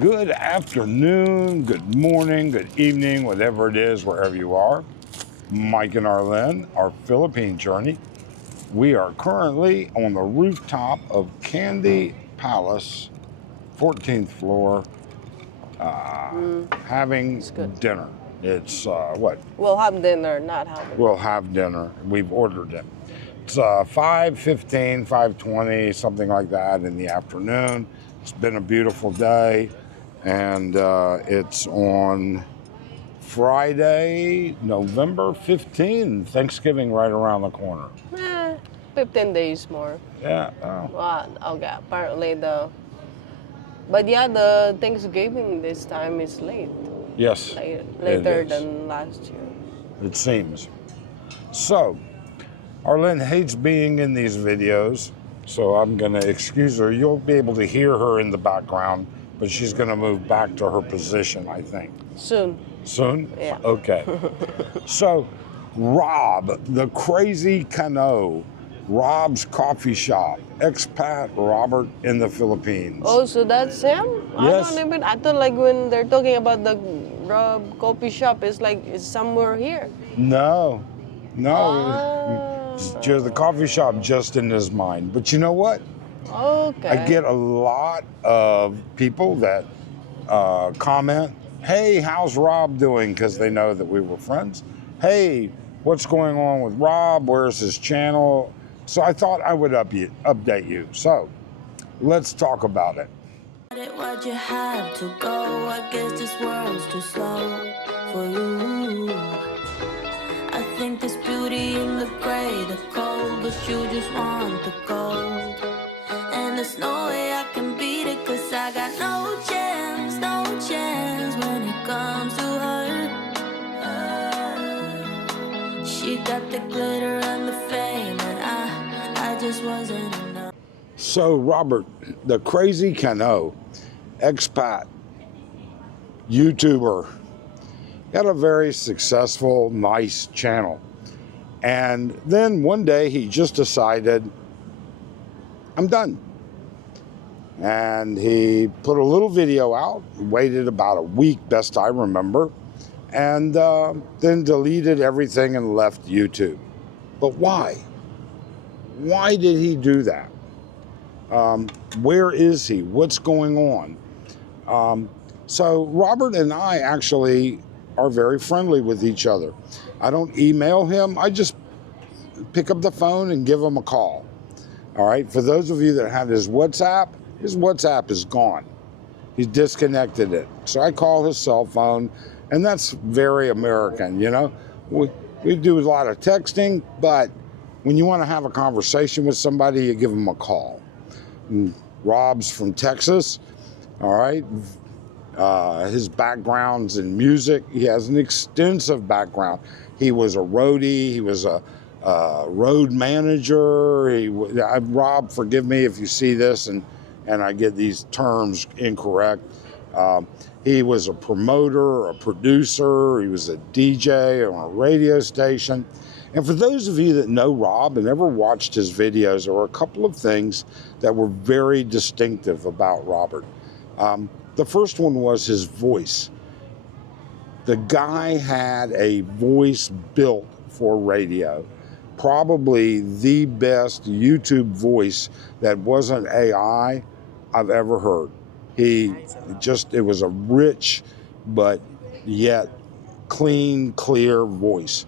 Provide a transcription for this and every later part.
Good afternoon, good morning, good evening, whatever it is, wherever you are. Mike and Arlene, our Philippine journey. We are currently on the rooftop of Candy Palace, 14th floor, having dinner. It's what? We'll have dinner, not have dinner. We'll have dinner. We've ordered it. It's 5:15, 5:20, something like that in the afternoon. It's been a beautiful day, and it's on Friday, November 15th, Thanksgiving right around the corner. 15 days more. Yeah. Oh. Well, okay, apparently the Thanksgiving this time is late. Yes. Later than last year. It seems. So, Arlene hates being in these videos, so I'm going to excuse her. You'll be able to hear her in the background, but she's going to move back to her position, I think. Soon. Soon? Yeah. Okay. So, Rob, the Krazy Kano, Rob's coffee shop, expat Robert in the Philippines. Oh, so that's him? Yes. I thought like when they're talking about the Rob coffee shop, it's like it's somewhere here. No. It's just the coffee shop just in his mind. But you know what? Okay. I get a lot of people that comment, hey, how's Rob doing? Because they know that we were friends. Hey, what's going on with Rob? Where's his channel? So I thought I would update you. So let's talk about it. Why'd you have to go? I guess this world's too slow for you. I think there's beauty in the gray, the cold, but you just want the gold. And there's no way I can beat it, cause I got no chance when it comes to her. She got the glitter and the fame, and I just wasn't enough. So Robert, the Krazy Kano, expat, YouTuber, got a very successful, nice channel. And then one day he just decided, I'm done. And he put a little video out, waited about a week, best I remember, and then deleted everything and left YouTube. But why? Why did he do that? Where is he? What's going on? So Robert and I actually are very friendly with each other. I don't email him. I just pick up the phone and give him a call. All right. For those of you that have his WhatsApp is gone. He's disconnected it. So I call his cell phone, and that's very American. You know, we do a lot of texting, but when you want to have a conversation with somebody, you give them a call. And Rob's from Texas. All right. His background's in music. He has an extensive background. He was a roadie. He was a road manager. Rob, forgive me if you see this and I get these terms incorrect. He was a promoter, a producer. He was a DJ on a radio station. And for those of you that know Rob and ever watched his videos, there were a couple of things that were very distinctive about Robert. The first one was his voice. The guy had a voice built for radio. Probably the best YouTube voice that wasn't AI I've ever heard. It was a rich, but yet clean, clear voice.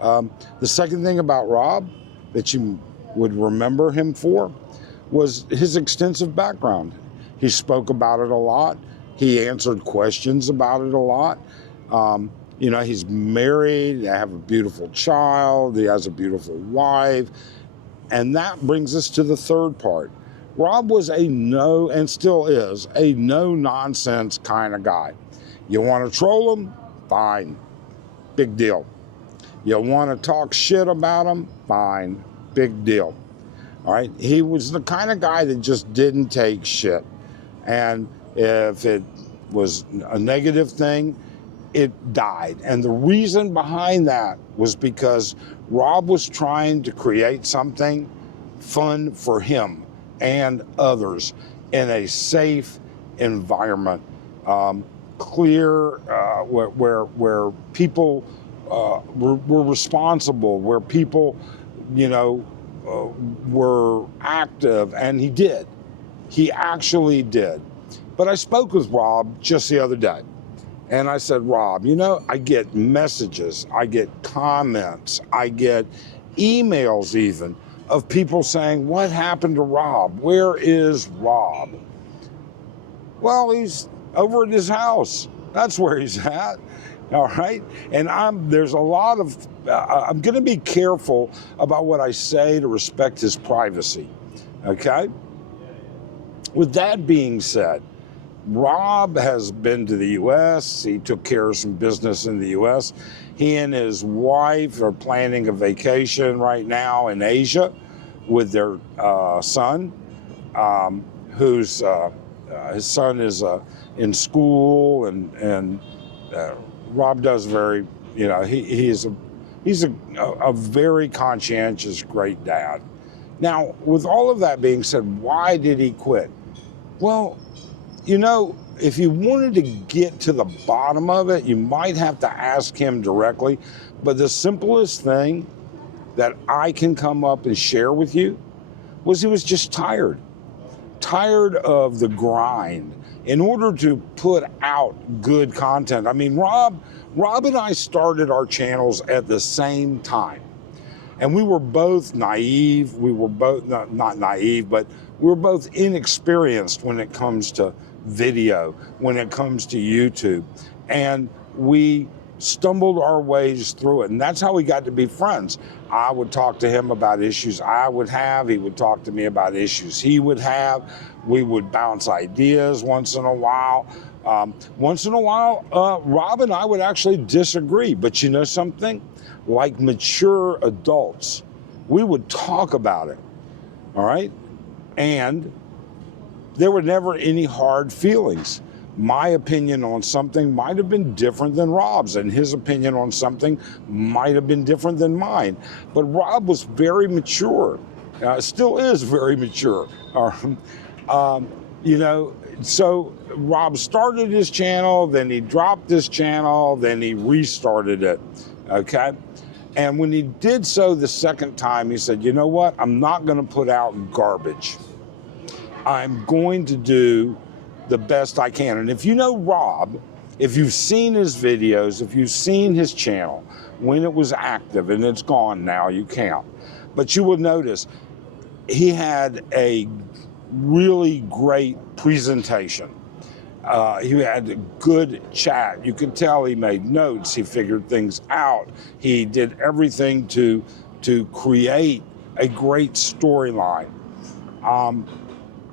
The second thing about Rob that you would remember him for was his extensive background. He spoke about it a lot. He answered questions about it a lot. You know, he's married, they have a beautiful child, he has a beautiful wife. And that brings us to the third part. Rob was and still is, a no-nonsense kind of guy. You want to troll him? Fine. Big deal. You want to talk shit about him? Fine. Big deal. All right? He was the kind of guy that just didn't take shit. And if it was a negative thing, it died. And the reason behind that was because Rob was trying to create something fun for him and others in a safe environment clear, where people were responsible, where people, were active, and he did. He actually did. But I spoke with Rob just the other day, and I said, Rob, I get messages, I get comments, I get emails even of people saying, what happened to Rob? Where is Rob? Well, he's over at his house. That's where he's at. All right. And there's a lot of, I'm going to be careful about what I say to respect his privacy. Okay. With that being said, Rob has been to the U.S. He took care of some business in the U.S. He and his wife are planning a vacation right now in Asia with their son, who's his son is in school, and Rob does very, he's a very conscientious, great dad. Now, with all of that being said, why did he quit? Well, if you wanted to get to the bottom of it, you might have to ask him directly. But the simplest thing that I can come up and share with you was he was just tired of the grind in order to put out good content. I mean, Rob and I started our channels at the same time. And we were both naive. We were both not naive, but we were both inexperienced when it comes to video, when it comes to YouTube. And we stumbled our ways through it. And that's how we got to be friends. I would talk to him about issues I would have. He would talk to me about issues he would have. We would bounce ideas once in a while. Once in a while, Rob and I would actually disagree. But you know something? Like mature adults, we would talk about it. All right? And there were never any hard feelings. My opinion on something might have been different than Rob's, and his opinion on something might have been different than mine. But Rob was very mature, still is very mature. So Rob started his channel, then he dropped his channel, then he restarted it, okay? And when he did so the second time, he said, you know what? I'm not gonna put out garbage. I'm going to do the best I can. And if you know Rob, if you've seen his videos, if you've seen his channel, when it was active, and it's gone now, you can't. But you will notice he had a really great presentation. He had a good chat. You could tell he made notes. He figured things out. He did everything to create a great storyline.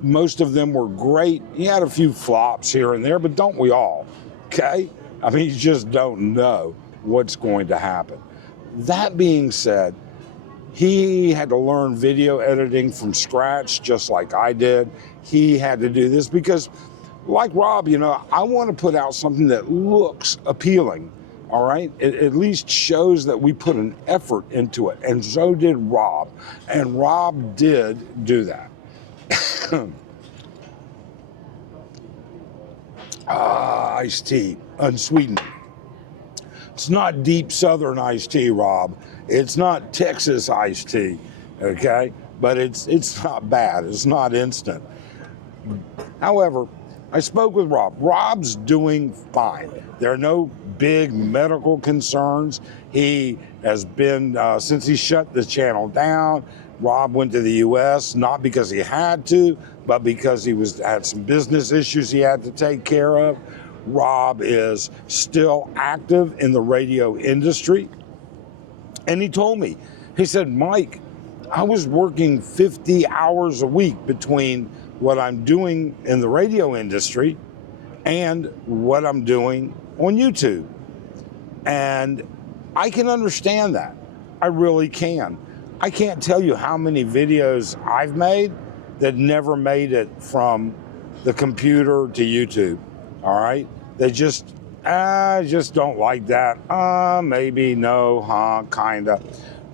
Most of them were great. He had a few flops here and there, but don't we all? Okay? I mean, you just don't know what's going to happen. That being said, he had to learn video editing from scratch, just like I did. He had to do this because, like Rob, I want to put out something that looks appealing, all right? It at least shows that we put an effort into it, and so did Rob. And Rob did do that. Iced tea, unsweetened. It's not deep Southern iced tea, Rob. It's not Texas iced tea, okay? But it's not bad. It's not instant. However, I spoke with Rob. Rob's doing fine. There are no big medical concerns. He has been, since he shut the channel down, Rob went to the U.S., not because he had to, but because he had some business issues he had to take care of. Rob is still active in the radio industry. And he told me, he said, Mike, I was working 50 hours a week between what I'm doing in the radio industry and what I'm doing on YouTube. And I can understand that. I really can. I can't tell you how many videos I've made that never made it from the computer to YouTube, all right? They just, I just don't like that. Maybe, no, kinda.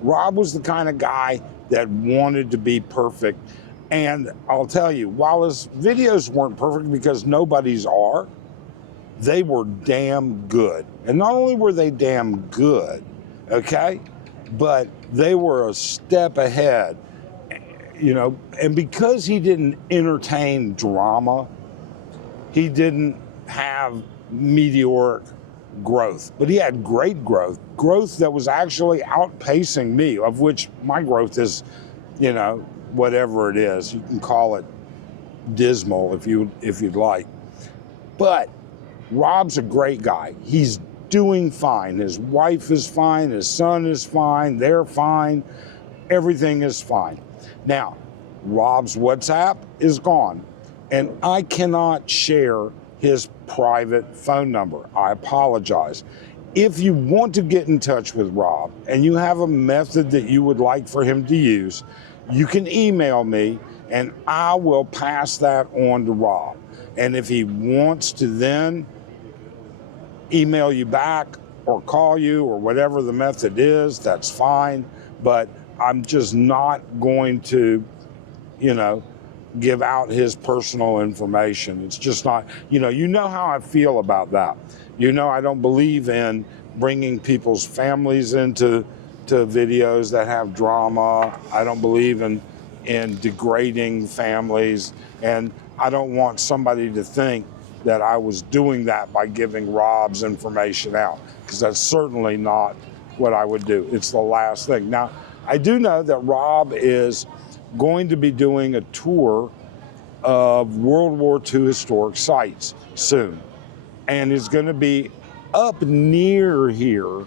Rob was the kind of guy that wanted to be perfect. And I'll tell you, while his videos weren't perfect, because nobody's are, they were damn good. And not only were they damn good, okay, but they were a step ahead, you know, and because he didn't entertain drama, he didn't have meteoric growth, but he had great growth that was actually outpacing me, of which my growth is, you know, whatever it is. You can call it dismal if you'd like. But Rob's a great guy. He's doing fine. His wife is fine. His son is fine. They're fine. Everything is fine. Now, Rob's WhatsApp is gone, and I cannot share his private phone number. I apologize. If you want to get in touch with Rob and you have a method that you would like for him to use, you can email me and I will pass that on to Rob. And if he wants to then email you back or call you or whatever the method is, that's fine. But I'm just not going to, you know, give out his personal information. It's just not, you know how I feel about that. You know, I don't believe in bringing people's families into videos that have drama. I don't believe in degrading families. And I don't want somebody to think that I was doing that by giving Rob's information out, because that's certainly not what I would do. It's the last thing. Now, I do know that Rob is going to be doing a tour of World War II historic sites soon. And it's going to be up near here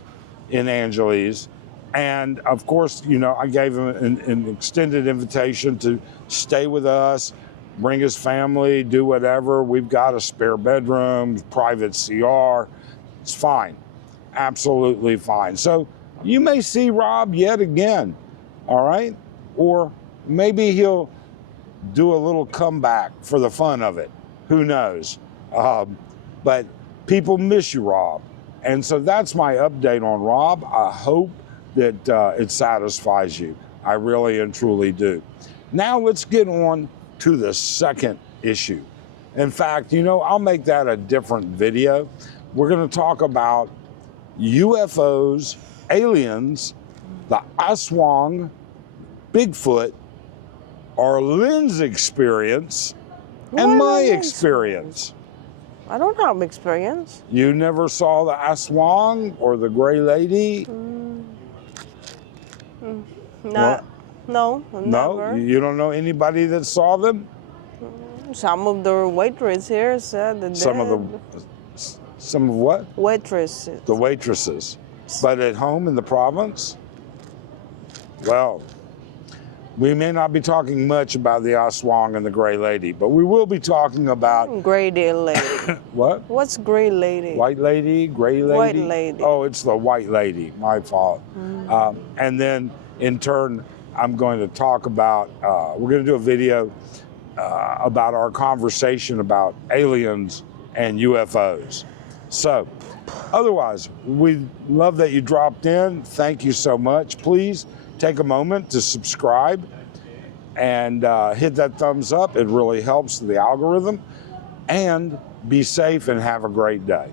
in Angeles. And of course, you know, I gave him an extended invitation to stay with us, bring his family, do whatever. We've got a spare bedroom, private CR. It's fine. Absolutely fine. So you may see Rob yet again, all right? Or maybe he'll do a little comeback for the fun of it. Who knows? But people miss you, Rob. And so that's my update on Rob. I hope that it satisfies you. I really and truly do. Now let's get on to the second issue. In fact, you know, I'll make that a different video. We're going to talk about UFOs, aliens, the Aswang, Bigfoot, our Lynn's experience, and my experience. I don't have experience. You never saw the Aswang or the Gray Lady? No, never. You don't know anybody that saw them? Some of the waitress here said that Some of what? waitresses. The waitresses. But at home in the province? Well, we may not be talking much about the Aswang and the Gray Lady, but we will be talking about... Gray lady. What? What's Gray Lady? White lady, Gray lady? White lady. Oh, it's the White Lady, my fault. And then in turn, I'm going to talk about, we're going to do a video about our conversation about aliens and UFOs. So, otherwise, we love that you dropped in. Thank you so much. Please take a moment to subscribe and hit that thumbs up. It really helps the algorithm. And be safe and have a great day.